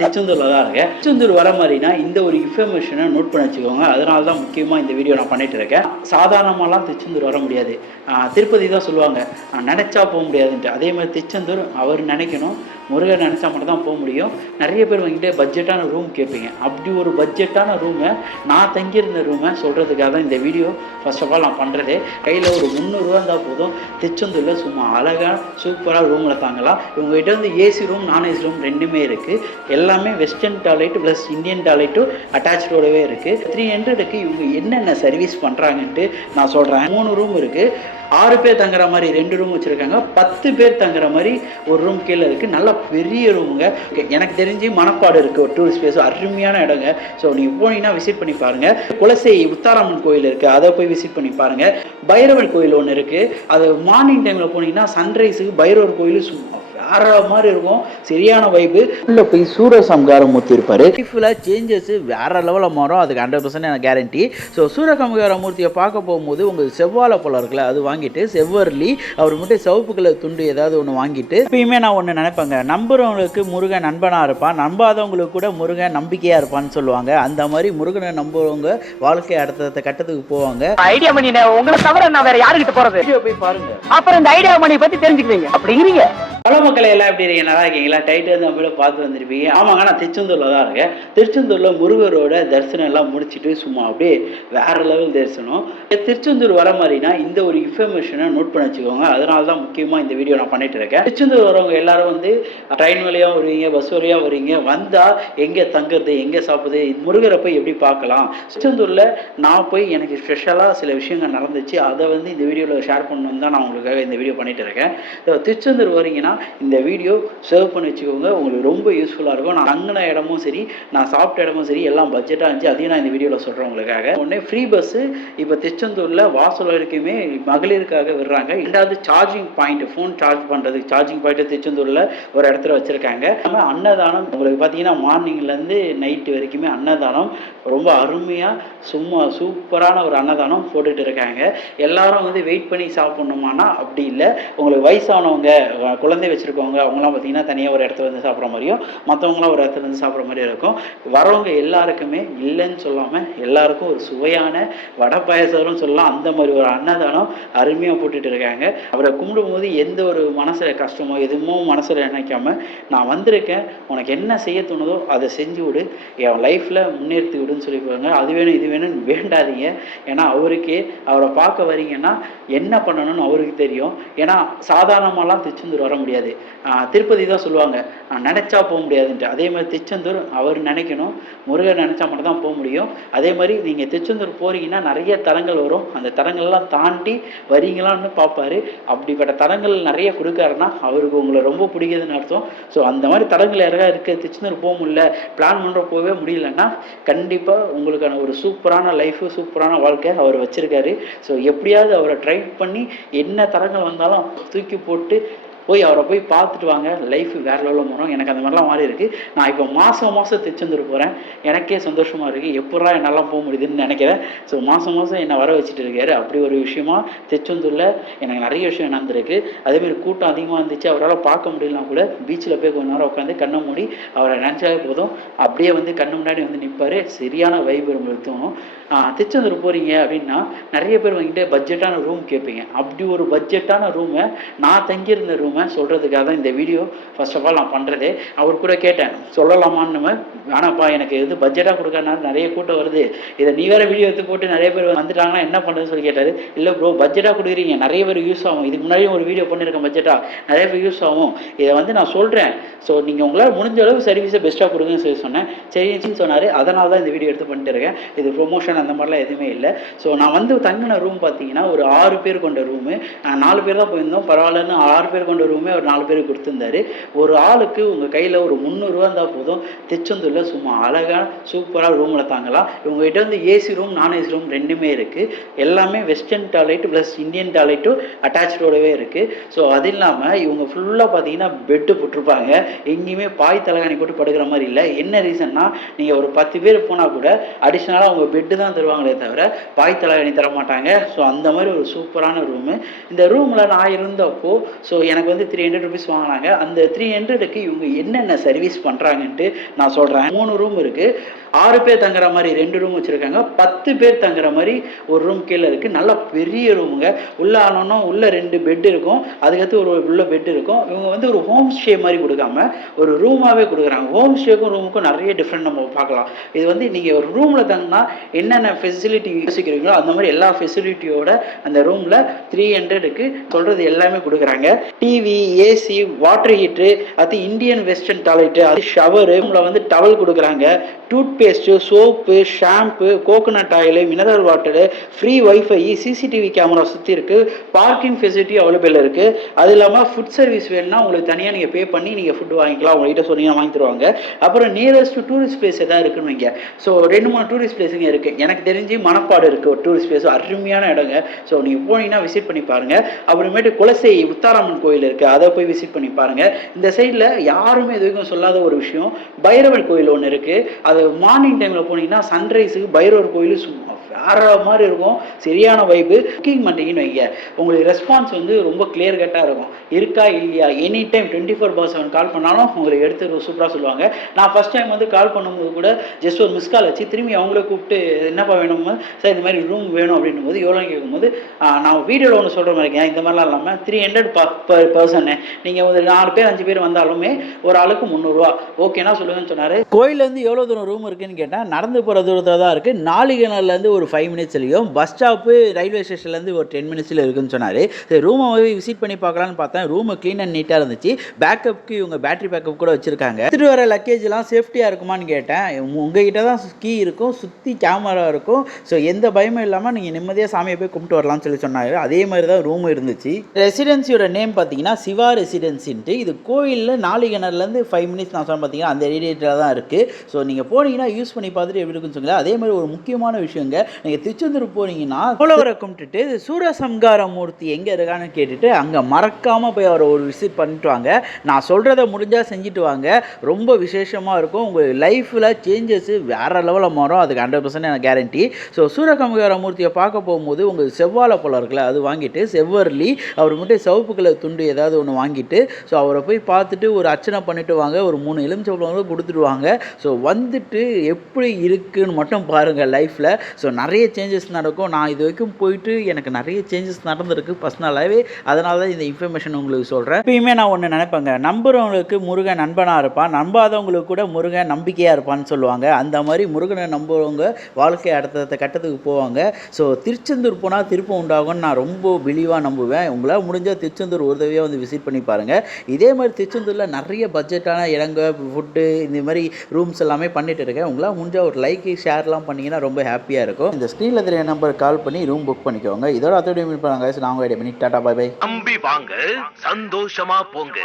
திருச்செந்தூரில் தான் இருக்கேன். திருச்செந்தூர் வர மாதிரினா இந்த ஒரு இன்ஃபர்மேஷனை நோட் பண்ணி வச்சுக்கோங்க. அதனால தான் முக்கியமாக இந்த வீடியோ நான் பண்ணிட்டு இருக்கேன். சாதாரணமாலாம் திருச்செந்தூர் வர முடியாது. திருப்பதி தான் சொல்லுவாங்க நினச்சா போக முடியாதுன்ட்டு. அதே மாதிரி திருச்செந்தூர் அவர் நினைக்கணும், முருகன் நினச்சா மட்டும் தான் போக முடியும். நிறைய பேர் வாங்கிட்டு பட்ஜெட்டான ரூம் கேட்பீங்க. அப்படி ஒரு பட்ஜெட்டான ரூமை நான் தங்கியிருந்த ரூமை சொல்கிறதுக்காக தான் இந்த வீடியோ ஃபர்ஸ்ட் ஆஃப் ஆல் நான் பண்ணுறதே. கையில் ஒரு 300 இருந்தால் போதும், திருச்செந்தூரில் சும்மா அழகாக சூப்பராக ரூமில் தாங்கலாம். இவங்ககிட்ட வந்து ஏசி ரூம் நான்-ஏசி ரூம் ரெண்டுமே இருக்குது. எல்லாமே வெஸ்டர்ன் டாய்லெட் ப்ளஸ் இந்தியன் டாய்லெட்டும் அட்டாச்சோடவே இருக்குது. 300க்கு இவங்க என்னென்ன சர்வீஸ் பண்ணுறாங்கன்ட்டு நான் சொல்கிறேன். 3 ரூம் இருக்குது. 6 பேர் தங்குற மாதிரி 2 ரூம் வச்சுருக்காங்க. 10 பேர் தங்குற மாதிரி ஒரு ரூம் கீழே இருக்குது. நல்ல பெரிய ரூமுங்க. எனக்கு தெரிஞ்சு மணப்பாடு இருக்குது ஒரு டூரிஸ்ட் பிளேஸ், அருமையான இடங்க. ஸோ நீங்கள் போனீங்கன்னா விசிட் பண்ணி பாருங்கள். குலசை உத்தாரம்மன் கோயில் இருக்குது, அதை போய் விசிட் பண்ணி பாருங்கள். பைரவர் கோயில் ஒன்று இருக்குது. அது மார்னிங் டைமில் போனீங்கன்னா சன்ரைஸுக்கு பைரவர் கோயில் சும்மா வேற மாதிரி இருக்கும். சரியான வைப்பு. உள்ள போய் சூரசம்ஹாரமூர்த்தி இருப்பாரு. லைஃப்ல சேஞ்சஸ் வேற லெவலில் மாறும். அதுக்கு 100% எனக்கு கேரண்டி. ஸோ சூரசம்ஹாரமூர்த்தியை பார்க்க போகும்போது உங்களுக்கு செவ்வாழை பழம் இருக்குல்ல, அது வாங்கிட்டு செவ்வரளி அவர் மட்டும் சிவப்பு கலர் துண்டு ஏதாவது ஒன்று வாங்கிட்டு, எப்பயுமே நான் ஒன்று நினைப்பேங்க, நம்புறவங்களுக்கு முருகன் நண்பனா இருப்பான், நம்பாதவங்களுக்கு கூட முருகன் நம்பிக்கையா இருப்பான்னு சொல்லுவாங்க. அந்த மாதிரி முருகனை நம்புறவங்க வாழ்க்கை அடுத்த கட்டத்துக்கு போவாங்க. ஐடியா பண்ணி உங்களை தவிர நான் வேற யாருக்கிட்ட போறது? போய் பாருங்க, அப்புறம் இந்த ஐடியா பண்ணி பத்தி தெரிஞ்சுக்குவீங்க. அப்படிங்கிறீங்க. பல மக்களை எல்லாம் எப்படி இருக்கீங்க? நல்லா இருக்கீங்களா? டைட்டில் நம்மள பார்த்து வந்திருப்பீங்க. ஆமாங்க, நான் திருச்செந்தூரில் தான் இருக்கேன். திருச்செந்தூரில் முருகரோட தரிசனம் எல்லாம் முடிச்சுட்டு சும்மா அப்படியே வேற லெவல் தரிசனம். திருச்செந்தூர் வர மாதிரினா இந்த ஒரு இன்ஃபர்மேஷனை நோட் பண்ணி வச்சுக்கோங்க. அதனால தான் முக்கியமாக இந்த வீடியோ நான் பண்ணிட்டு இருக்கேன். திருச்செந்தூர் வரவங்க எல்லாரும் வந்து ட்ரெயின் வழியாக வருவீங்க, பஸ் வழியாக வருவீங்க. வந்தால் எங்கே தங்குறது, எங்கே சாப்பிடுது, முருகரை போய் எப்படி பார்க்கலாம். திருச்செந்தூரில் நான் போய் எனக்கு ஸ்பெஷலாக சில விஷயங்கள் நடந்துச்சு. அதை வந்து இந்த வீடியோவில் ஷேர் பண்ணணும்னு தான் நான் உங்களுக்காக இந்த வீடியோ பண்ணிட்டு இருக்கேன். திருச்செந்தூர் வரீங்கன்னா இந்த வீடியோ சேவ் பண்ணி வச்சுக்கோங்க. உங்களுக்கு ரொம்ப யூஸ்ஃபுல்லாக இருக்கும். நான் தங்கின இடமும் சரி, நான் சாப்பிட்ட இடமும் சரி, எல்லாம் பட்ஜெட்டாக இருந்துச்சு. அதையும் நான் இந்த வீடியோவில் சொல்கிறேன் உங்களுக்காக. உடனே ஃப்ரீ பஸ்ஸு இப்போ திருச்செந்தூரில் வாசல் வரைக்குமே மகளிருக்காக விடுறாங்க. ரெண்டாவது சார்ஜிங் பாயிண்ட், ஃபோன் சார்ஜ் பண்ணுறதுக்கு சார்ஜிங் பாயிண்ட் திருச்செந்தூரில் ஒரு இடத்துல வச்சுருக்காங்க. நம்ம அன்னதானம் உங்களுக்கு பார்த்தீங்கன்னா மார்னிங்லேருந்து நைட்டு வரைக்குமே அன்னதானம் ரொம்ப அருமையாக சும்மா சூப்பரான ஒரு அன்னதானம் போட்டுட்டு இருக்காங்க. எல்லாரும் வந்து வெயிட் பண்ணி சாப்பிட்ணுமானா அப்படி இல்லை. உங்களுக்கு வயசானவங்க, குழந்தை வச்சுருக்கவங்க, அவங்களாம் பார்த்தீங்கன்னா தனியாக ஒரு இடத்துல வந்து சாப்பிட்ற மாதிரியும், மற்றவங்களாம் ஒரு இடத்துல வந்து சாப்பிட்ற மாதிரியும் இருக்கும். வரவங்க எல்லாருக்குமே இல்லைன்னு சொல்லாமல் எல்லாருக்கும் ஒரு சுவையான வடை பாயசம்னு சொல்லலாம். அந்த மாதிரி ஒரு அன்னதானம் அருமையாக போட்டுட்டு இருக்காங்க. அவரை கும்பிடும்போது எந்த ஒரு மனசில் கஷ்டமோ எதுவும் மனசில் நினைக்காம, நான் வந்திருக்கேன், உனக்கு என்ன செய்ய தோணுதோ அதை செஞ்சு விடு, என் லைஃப்பில் முன்னேற்றி விடுன்னு சொல்லிப்பாங்க. அது வேணும் இது வேணும்னு வேண்டாதீங்க. ஏன்னா அவருக்கே அவரை பார்க்க வரீங்கன்னா என்ன பண்ணணும்னு அவருக்கு தெரியும். ஏன்னா சாதாரணமாலாம் திருச்செந்தூர் வர முடியாது. திருப்பதி தான் சொல்லுவாங்க நினச்சா போக முடியாதுன்ட்டு. அதே மாதிரி திருச்செந்தூர் அவர் நினைக்கணும், முருகன் நினச்சா மட்டும் தான் போக முடியும். அதே மாதிரி நீங்கள் திருச்செந்தூர் போகிறீங்கன்னா நிறைய தலங்கள் வரும். அந்த தலங்கள்லாம் தாண்டி வரீங்களான்னு பார்ப்பாரு. அப்படிப்பட்ட தலங்கள் நிறைய கொடுக்காருன்னா அவருக்கு உங்களை ரொம்ப பிடிக்குதுன்னு அர்த்தம். ஸோ அந்த மாதிரி தலங்கள் யாராவது இருக்க திருச்செந்தூர் போக முடியல, பிளான் பண்ணுற போகவே முடியலன்னா கண்டிப்பாக உங்களுக்கான ஒரு சூப்பரான லைஃபு, சூப்பரான வாழ்க்கை அவர் வச்சுருக்காரு. ஸோ எப்படியாவது அவரை ட்ரை பண்ணி என்ன தலங்கள் வந்தாலும் தூக்கி போட்டு போய் அவரை போய் பார்த்துட்டு வாங்க. லைஃப் வேறு லெவலில் மாறும். எனக்கு அந்த மாதிரிலாம் மாறி இருக்குது. நான் இப்போ மாதம் திருச்செந்தூர் போகிறேன். எனக்கே சந்தோஷமாக இருக்குது. எப்படா என்னால் போக முடியுதுன்னு நினைக்கிறேன். ஸோ மாதம் என்னை வர வச்சுட்டு இருக்காரு. அப்படி ஒரு விஷயமா திருச்செந்தூரில் எனக்கு நிறைய விஷயம் நடந்திருக்கு. அதேமாதிரி கூட்டம் அதிகமாக இருந்துச்சு. அவரால் பார்க்க முடியலனா கூட பீச்சில் போய் கொஞ்ச நேரம் உட்காந்து கண்ணை மூடி அவரை நினச்சாவே போதும், அப்படியே வந்து கண்ணு முன்னாடி வந்து நிற்பார். சரியான வைப் உங்களுக்கு தோணும். திருச்செந்தூர் போகிறீங்க அப்படின்னா நிறைய பேர் வாங்கிட்டு பட்ஜெட்டான ரூம் கேட்பீங்க. அப்படி ஒரு பட்ஜெட்டான ரூமை நான் தங்கியிருந்த ரூமை சொல்கிறதுக்காக தான் இந்த வீடியோ ஃபர்ஸ்ட் ஆஃப் ஆல் நான் பண்ணுறதே. அவர் கூட கேட்டேன் சொல்லலாமான்னு. வேணாப்பா, எனக்கு எது பட்ஜெட்டாக கொடுக்கறனால நிறைய கூட்டம் வருது, இதை நீ வேறு வீடியோ எடுத்து போட்டு நிறைய பேர் வந்துட்டாங்கன்னா என்ன பண்ணுறதுன்னு சொல்லி கேட்டார். இல்லை ப்ரோ, பட்ஜெட்டாக கொடுக்குறீங்க, நிறைய பேர் யூஸ் ஆகும். இதுக்கு முன்னாடியும் ஒரு வீடியோ பண்ணியிருக்கேன், பட்ஜெட்டாக நிறைய பேர் யூஸ் ஆகும். இதை வந்து நான் சொல்கிறேன். ஸோ நீங்கள் உங்களால் முடிஞ்ச அளவு சர்வீஸை பெஸ்ட்டாக கொடுங்கன்னு சொல்லி சொன்னேன். சரின்னு சொன்னார். அதனால தான் இந்த வீடியோ எடுத்து பண்ணிட்டு இருக்கேன். இது ப்ரொமோஷன் அந்த மாதிரிலாம் எதுவுமே இல்லை. ஸோ நான் வந்து தங்கின ரூம் பார்த்தீங்கன்னா ஒரு 6 பேர் கொண்ட ரூமு. 4 பேர் தான் போயிருந்தோம், பரவாயில்லன்னு 6 பேர் கொண்ட ரூமே ஒரு 4 பேருக்கு கொடுத்துருந்தாரு. ஒரு ஆளுக்கு உங்கள் கையில் ஒரு 300 இருந்தால் போதும், திருச்செந்தூரில் சும்மா அழகாக சூப்பராக ரூமில் தாங்கலாம். இவங்ககிட்ட வந்து ஏசி ரூம் நான்-ஏசி ரூம் ரெண்டுமே இருக்குது. எல்லாமே வெஸ்டர்ன் டாய்லெட் ப்ளஸ் இந்தியன் டாய்லெட்டும் அட்டாச்சோடவே இருக்குது. ஸோ அது இல்லாமல் இவங்க ஃபுல்லாக பார்த்தீங்கன்னா பெட்டு போட்டிருப்பாங்க. எங்கேயுமே பாய் தலைகாணி போட்டு படுக்கிற மாதிரி இல்லை. என்ன ரீசன்னா, நீங்கள் ஒரு 10 பேர் போனால் கூட அடிஷ்னலாக அவங்க பெட்டு தான் தருவாங்களே தவிர பாய் தலைகாணி தர மாட்டாங்க. ஸோ அந்த மாதிரி ஒரு சூப்பரான ரூமு. இந்த ரூமில் நான் இருந்தப்போ ஸோ எனக்கு எனக்கு வந்து 300 ருபீஸ் வாங்கினாங்க. அந்த 300க்கு இவங்க என்னென்ன சர்வீஸ் பண்ணுறாங்கன்ட்டு நான் சொல்கிறேன். 3 ரூம் இருக்குது. 6 பேர் தங்குற மாதிரி 2 ரூம் வச்சுருக்காங்க. 10 பேர் தங்குற மாதிரி ஒரு ரூம் கீழே இருக்குது. நல்லா பெரிய ரூமுங்க. உள்ளே ஆனோன்னா உள்ளே 2 பெட் இருக்கும். அதுக்கடுத்து ஒரு உள்ள பெட் இருக்கும். இவங்க வந்து ஒரு ஹோம் ஸ்டே மாதிரி கொடுக்காம ஒரு ரூமாகவே கொடுக்குறாங்க. ஹோம் ஸ்டேக்கும் ரூமுக்கும் நிறைய டிஃப்ரெண்ட் நம்ம பார்க்கலாம். இது வந்து நீங்கள் ஒரு ரூமில் தங்கினா என்னென்ன ஃபெசிலிட்டி யோசிக்கிறீங்களோ அந்த மாதிரி எல்லா ஃபெசிலிட்டியோட அந்த ரூமில் 300க்கு சொல்கிறது எல்லாமே கொடுக்குறாங்க. டிவி, ஏசி, வாட்டர் ஹீட்ரு, அது இந்தியன் வெஸ்டர்ன் டாய்லெட்டு, அது ஷவரு, ரூமில் வந்து டவல் கொடுக்குறாங்க. Toothpaste, soap, shampoo, coconut oil, mineral water, free wifi, CCTV camera சுற்றி இருக்குது. பார்க்கிங் ஃபெசிலிட்டி அவைலபிள் இருக்குது. அது இல்லாமல் ஃபுட் சர்வீஸ் வேணும்னா உங்களுக்கு தனியாக நீங்கள் பே பண்ணி நீங்கள் ஃபுட் வாங்கிக்கலாம். உங்கள்கிட்ட சொன்னீங்கன்னா வாங்கி தருவாங்க. அப்புறம் நியரஸ்ட் டூரிஸ்ட் பிளேஸ் எதாவது இருக்குன்னு வைங்க. ஸோ 2-3 டூரிஸ்ட் பிளேஸுங்க இருக்குது. எனக்கு தெரிஞ்சு மணப்பாடு இருக்குது ஒரு டூரிஸ்ட் பிளேஸ், அருமையான இடங்க. ஸோ நீங்கள் போனீங்கன்னா விசிட் பண்ணி பாருங்கள். அப்புறமேட்டு குலசை உத்தாராமன் கோயில் இருக்குது, அதை போய் விசிட் பண்ணி பாருங்கள். இந்த சைடில் யாருமே இது வரைக்கும் சொல்லாத ஒரு விஷயம், பைரவர் கோயில் ஒன்று இருக்குது. அது மார்னிங் டைமில் போனீங்கன்னா சன்ரைஸுக்கு பைரவர் கோயில் சும்மா வேற மாதிரி இருக்கும். சரியான வைப்பு. புக்கிங் பண்ணிங்கன்னு வைங்க, உங்களுக்கு ரெஸ்பான்ஸ் வந்து ரொம்ப கிளியர் கட்டாக இருக்கும். இருக்கா இல்லையா, எனி டைம் 24/7 கால் பண்ணாலும் உங்களுக்கு எடுத்து சூப்பராக சொல்லுவாங்க. நான் ஃபஸ்ட் டைம் வந்து கால் பண்ணும்போது கூட ஜஸ்ட் ஒரு மிஸ் கால் வச்சு திரும்பி அவங்கள கூப்பிட்டு என்னப்பா வேணுமோ சார் இந்த மாதிரி ரூம் வேணும் அப்படின்னும் போது எவ்வளோன்னு கேட்கும்போது நான் வீடியோவில் ஒன்று சொல்கிற மாதிரி இருக்கேன். இந்த மாதிரிலாம் இல்லாமல் 300 பர் பர்சனு. நீங்கள் ஒரு 4 பேர் 5 பேர் வந்தாலுமே ஒரு ஆளுக்கு 300 ரூபா ஓகேனா சொல்லுங்கன்னு சொன்னார். கோயிலேருந்து எவ்வளோ தூரம் ரூம் இருக்குன்னு கேட்டால் நடந்து போகிற தூரத்தில் தான் இருக்குது. நாளிகனர்லேருந்து ஒரு 5 மினிட்ஸ்லையும், பஸ் ஸ்டாப்பு ரயில்வே ஸ்டேஷன்லேருந்து ஒரு 10 மினிட்ஸில் இருக்குன்னு சொன்னார். சரி ரூமை போய் விசிட் பண்ணி பார்க்கலான்னு பார்த்தேன். ரூமு க்ளீன் அண்ட் நீட்டாக இருந்துச்சு. பேக்கப்புக்கு இவங்க பேட்டரி பேக்கப் கூட வச்சுருக்காங்க. எடுத்துகிட்டு வர லக்கேஜ்லாம் சேஃப்டியாக இருக்குமான்னு கேட்டேன். உங்ககிட்ட தான் கீ இருக்கும், சுற்றி கேமரா இருக்கும். ஸோ எந்த பயமும் இல்லாமல் நீங்கள் நிம்மதியாக சாமியை போய் கும்பிட்டு வரலாம்னு சொன்னாங்க. அதே மாதிரி தான் ரூம் இருந்துச்சு. ரெசிடென்சியோட நேம் பார்த்தீங்கன்னா சிவா ரெசிடென்சின்ட்டு. இது கோயிலில் நாளிகனர்லேருந்து 5 மினிட்ஸ் நான் சொன்ன பார்த்தீங்கன்னா அந்த ஏரியாவில் தான் இருக்குது. ஸோ நீங்கள் போனீங்கன்னா யூஸ் பண்ணி பார்த்துட்டு எப்படி இருக்குன்னு சொல்லுங்கள். அதே மாதிரி ஒரு முக்கியமான விஷயங்க, நீங்கள் திருச்செந்தூர் போனீங்கன்னா மூலவரை கும்பிட்டுட்டு சூரசம்ஹார மூர்த்தி எங்கே இருக்கான்னு கேட்டுட்டு அங்கே மறக்காமல் போய் அவரை ஒரு விசிட் பண்ணிட்டு வாங்க. நான் சொல்கிறத முடிஞ்சால் செஞ்சுட்டு வாங்க. ரொம்ப விசேஷமாக இருக்கும். உங்கள் லைஃப்பில் சேஞ்சஸ் வேறு லெவலில் மாறும். அதுக்கு 100% எனக்கு கேரண்டி. ஸோ சூரசம்ஹார மூர்த்தியை பார்க்க போகும்போது உங்கள் செவ்வாழை பழம் இருக்குல்ல, அது வாங்கிட்டு செவ்வரளி அவர் மட்டும் சிவப்பு கலர் துண்டு ஏதாவது ஒன்று வாங்கிட்டு ஸோ அவரை போய் பார்த்துட்டு ஒரு அர்ச்சனை பண்ணிட்டு வாங்க. ஒரு 3 எலுமிச்சம்பழங்களும் கொடுத்துடுவாங்க. ஸோ வந்துட்டு எப்படி இருக்குன்னு மட்டும் பாருங்கள் லைஃப்பில். ஸோ நிறைய சேஞ்சஸ் நடக்கும். நான் இது வரைக்கும் போயிட்டு எனக்கு நிறைய சேஞ்சஸ் நடந்திருக்கு பர்சனலாகவே. அதனால தான் இந்த இன்ஃபர்மேஷன் உங்களுக்கு சொல்கிறேன். எப்பயுமே நான் ஒன்று நினைப்பேங்க, நம்புகிறவங்களுக்கு முருகன் நண்பனாக இருப்பான், நம்பாதவங்களுக்கு கூட முருகன் நம்பிக்கையாக இருப்பான்னு சொல்லுவாங்க. அந்த மாதிரி முருகனை நம்புகிறவங்க வாழ்க்கை அடுத்த கட்டத்துக்கு போவாங்க. ஸோ திருச்செந்தூர் போனால் திருப்பம் உண்டாகும்னு நான் ரொம்ப பிலீவாக நம்புவேன். உங்களால் முடிஞ்சால் திருச்செந்தூர் ஒரு தடவையாக வந்து விசிட் பண்ணி பாருங்கள். இதே மாதிரி திருச்செந்தூரில் நிறைய பட்ஜெட்டான இடங்க, ஃபுட்டு, இந்த மாதிரி ரூம்ஸ் எல்லாமே பண்ணிட்டு இருக்கேன். உங்களால் முடிஞ்சால் ஒரு லைக் ஷேர்லாம் பண்ணிங்கன்னா ரொம்ப ஹாப்பியாக இருக்கும். இந்த ஸ்க்ரீனில் தெரிய நம்பர் கால் பண்ணி ரூம் புக் பண்ணிக்கோங்க. இதோட அதோட மீட் பண்ணாங்க. நான் உங்கள் பண்ணி டாடா பை பை. நம்பி வாங்க, சந்தோஷமா போங்க.